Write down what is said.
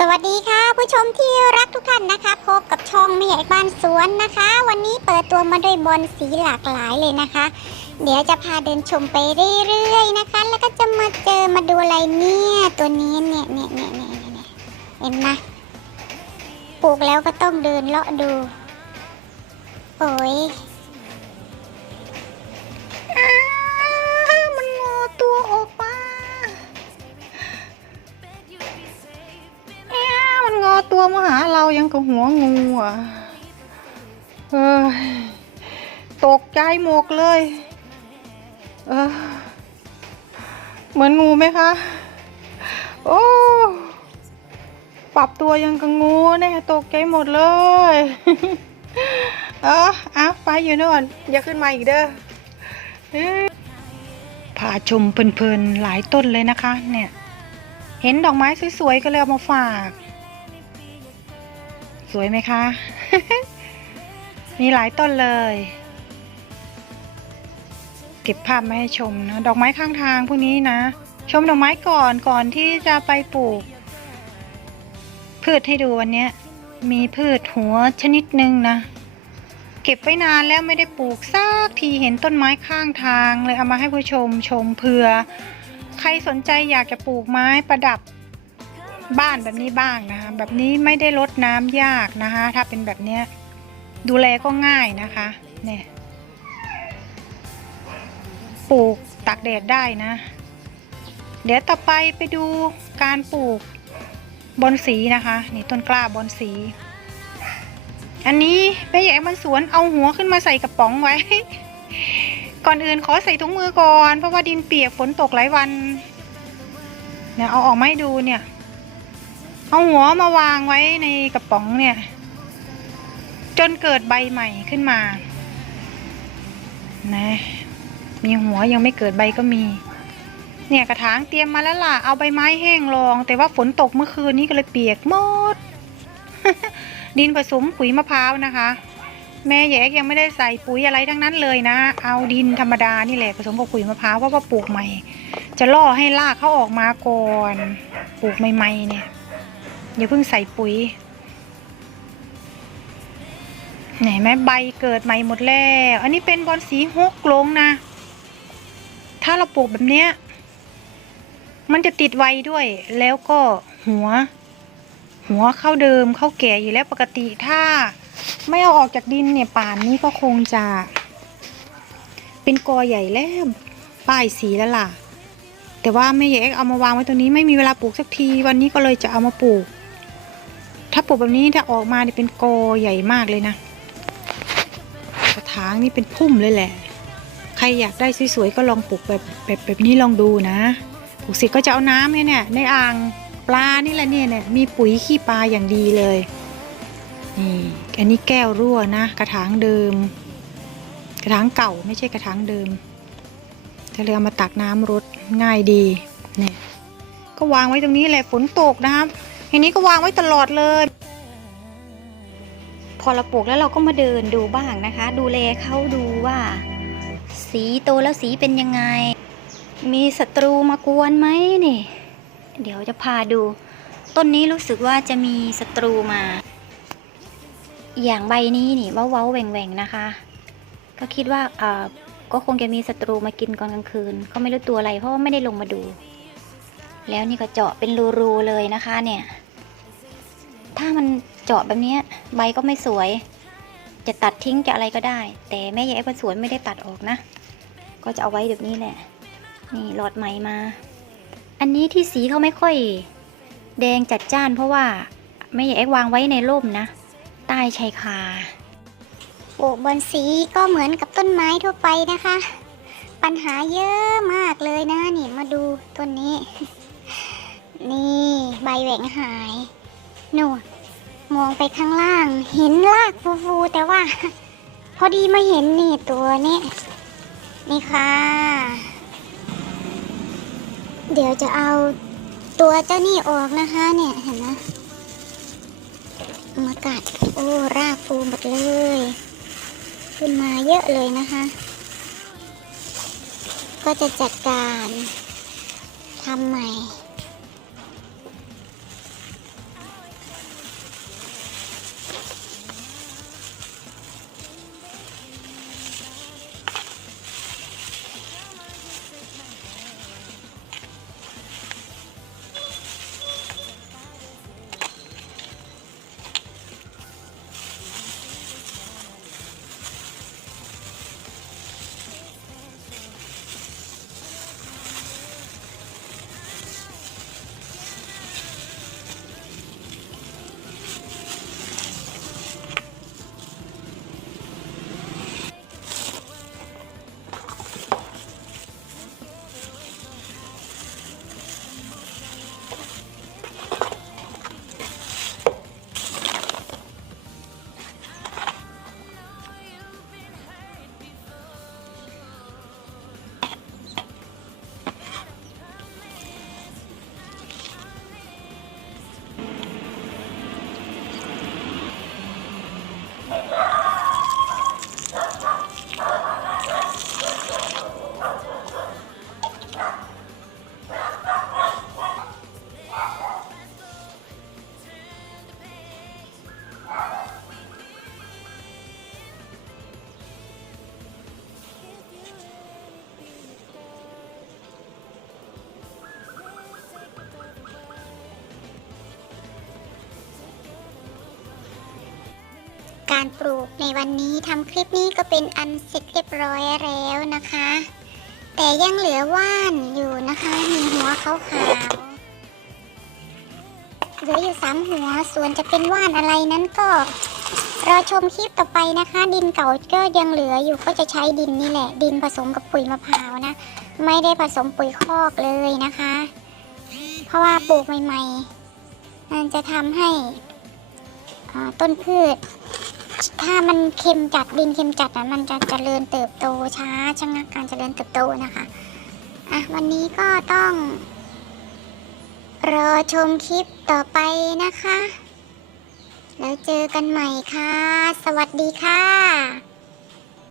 สวัสดีค่ะ ผู้ชมที่รักทุกท่านนะคะ พบกับช่องไม่ใหญ่บ้านสวนนะคะ วันนี้เปิดตัวมาด้วยบอลสีหลากหลายเลยนะคะ เดี๋ยวจะพาเดินชมไปเรื่อยๆนะคะ แล้วก็จะมาเจอมาดูอะไรเนี่ยตัวนี้เนี่ยเนี่ยเนี่ยเนี่ยเนี่ยเห็นไหมปลูกแล้วก็ต้องเดินเลาะดู โอ้ย ตัวมาหาเรายังกับหัวงูอะเอ้ยตกใจหมกเลย เออ เหมือนงูไหมคะ โอ้ปรับตัวยังกับงูแน่ตกใจหมดเลย เอออะไปอยู่น่นอย่าขึ้นมาอีกเด้อเอ้ยพาชมเพลินๆหลายต้นเลยนะคะ เนี่ย เห็นดอกไม้สวยๆก็เลยเอามาฝาก สวยไหมคะ มีหลายต้นเลย เก็บภาพมาให้ชมนะ ดอกไม้ข้างทางพวกนี้นะ ชมดอกไม้ก่อนก่อนที่จะไปปลูก พืชให้ดูวันนี้มีพืชหัวชนิดหนึ่งนะ เก็บไว้นานแล้วไม่ได้ปลูกซากทีเห็นต้นไม้ข้างทางเลยเอามาให้ผู้ชมชมเผื่อ ใครสนใจอยากจะปลูกไม้ประดับ บ้านแบบนี้บ้างนะคะแบบนี้ไม่ได้ลดน้ำยากนะคะ ถ้าเป็นแบบเนี้ยดูแลก็ง่ายนะคะเนี่ยปลูกตากแดดได้นะ เดี๋ยวต่อไปไปดูการปลูกบอนสีนะคะ นี่ต้นกล้าบอนสี อันนี้แม่ใหญ่มันสวนเอาหัวขึ้นมาใส่กระป๋องไว้ ก่อนอื่นขอใส่ถุงมือก่อน เพราะว่าดินเปียกฝนตกหลายวันเนี่ยเอาออกมาให้ดูเนี่ย เอาหัวมาวางไว้ในกระป๋องเนี่ย จนเกิดใบใหม่ขึ้นมา นะ มีหัวยังไม่เกิดใบก็มี เนี่ยกระถางเตรียมมาแล้วล่ะ เอาใบไม้แห้งรอง แต่ว่าฝนตกเมื่อคืนนี้ก็เลยเปียกหมด ดินผสมปุ๋ยมะพร้าวนะคะ แม่แยกยังไม่ได้ใส่ปุ๋ยอะไรทั้งนั้นเลยนะ เอาดินธรรมดานี่แหละผสมกับปุ๋ยมะพร้าวเพราะว่าปลูกใหม่ จะล่อให้รากเขาออกมาก่อน ปลูกใหม่ๆเนี่ย อย่าเพิ่งใส่ปุ๋ยไหนแม่ใบเกิดใหม่หมดแล้ว อันนี้เป็นบอลสีฮกลงนะ ถ้าเราปลูกแบบเนี้ย มันจะติดไวด้วย แล้วก็หัว หัวเข้าเดิมเข้าแก่อยู่แล้วปกติถ้าไม่เอาออกจากดินเนี่ยป่านนี้ก็คงจะ เป็นกอใหญ่แล้วป้ายสีแล้วล่ะ แต่ว่าแม่ใหญ่เอามาวางไว้ตรงนี้ไม่มีเวลาปลูกสักที วันนี้ก็เลยจะเอามาปลูก ถ้าปลูกแบบนี้ถ้าออกมาเนี่ยเป็นกอใหญ่มากเลยนะ กระถางนี่เป็นพุ่มเลยแหละ ใครอยากได้สวยๆก็ลองปลูกแบบแบบแบบนี้ลองดูนะปลูกเสร็จก็จะเอาน้ำเนี่ยในอ่างปลานี่แหละเนี่ยเนี่ยมีปุ๋ยขี้ปลาอย่างดีเลยนี่อันนี้แก้วรั่วนะ กระถางเดิม กระถางเก่าไม่ใช่กระถางเดิมจะเลยเอามาตักน้ำรดง่ายดีเนี่ยก็วางไว้ตรงนี้แหละฝนตกนะครับ ทีนี้ก็วางไว้ตลอดเลย พอเราปลูกแล้วเราก็มาเดินดูบ้างนะคะ ดูแลเขาดูว่า สีโตแล้วสีเป็นยังไง มีศัตรูมากวนไหมนี่ เดี๋ยวจะพาดู ต้นนี้รู้สึกว่าจะมีศัตรูมา อย่างใบนี้นี่เว้าเว้าๆแหว่งแหวงๆนะคะ ก็คิดว่าเออก็คงจะมีศัตรูมากินก่อนกลางคืน ก็ไม่รู้ตัวอะไรเพราะว่าไม่ได้ลงมาดู แล้วนี่ก็เจาะเป็นรูๆเลยนะคะเนี่ย ถ้ามันเจาะแบบนี้ใบก็ไม่สวย จะตัดทิ้งจะอะไรก็ได้ แต่แม่ยายคนสวนไม่ได้ตัดออกนะ ก็จะเอาไว้แบบนี้แหละ นี่หลอดใหม่มา อันนี้ที่สีเขาไม่ค่อย แดงจัดจ้านเพราะว่าแม่ยายวางไว้ในร่มนะ ใต้ชายคาปลูกบอนสีก็เหมือนกับต้นไม้ทั่วไปนะคะ ปัญหาเยอะมากเลยนะนี่มาดูต้นนี้ นี่ใบแหว่งหายหนูมองไปข้างล่าง เห็นรากฟูๆแต่ว่า พอดีมาเห็นนี่ตัวนี้นี่ค่ะ เดี๋ยวจะเอาตัวเจ้านี่ออกนะคะเนี่ยเห็นไหมมากัดโอ้รากฟูหมดเลย ขึ้นมาเยอะเลยนะคะ ก็จะจัดการทำใหม่ การปลูกในวันนี้ทำคลิปนี้ก็เป็นอันเสร็จเรียบร้อยแล้วนะคะ แต่ยังเหลือว่านอยู่นะคะมีหัวขาวๆเหลืออยู่สามหัวส่วนจะเป็นว่านอะไรนั้นก็รอชมคลิปต่อไปนะคะ ดินเก่าก็ยังเหลืออยู่ก็จะใช้ดินนี่แหละ ดินผสมกับปุ๋ยมะพร้าวนะ ไม่ได้ผสมปุ๋ยคอกเลยนะคะ เพราะว่าปลูกใหม่ๆมันจะทำให้ต้นพืช ถ้ามันเค็มจัดดินเค็มจัดอะมันจะเจริญเติบโตช้าชะงักการเจริญเติบโตนะคะอะวันนี้ก็ต้อง รอชมคลิปต่อไปนะคะ แล้วเจอกันใหม่ค่ะ สวัสดีค่ะ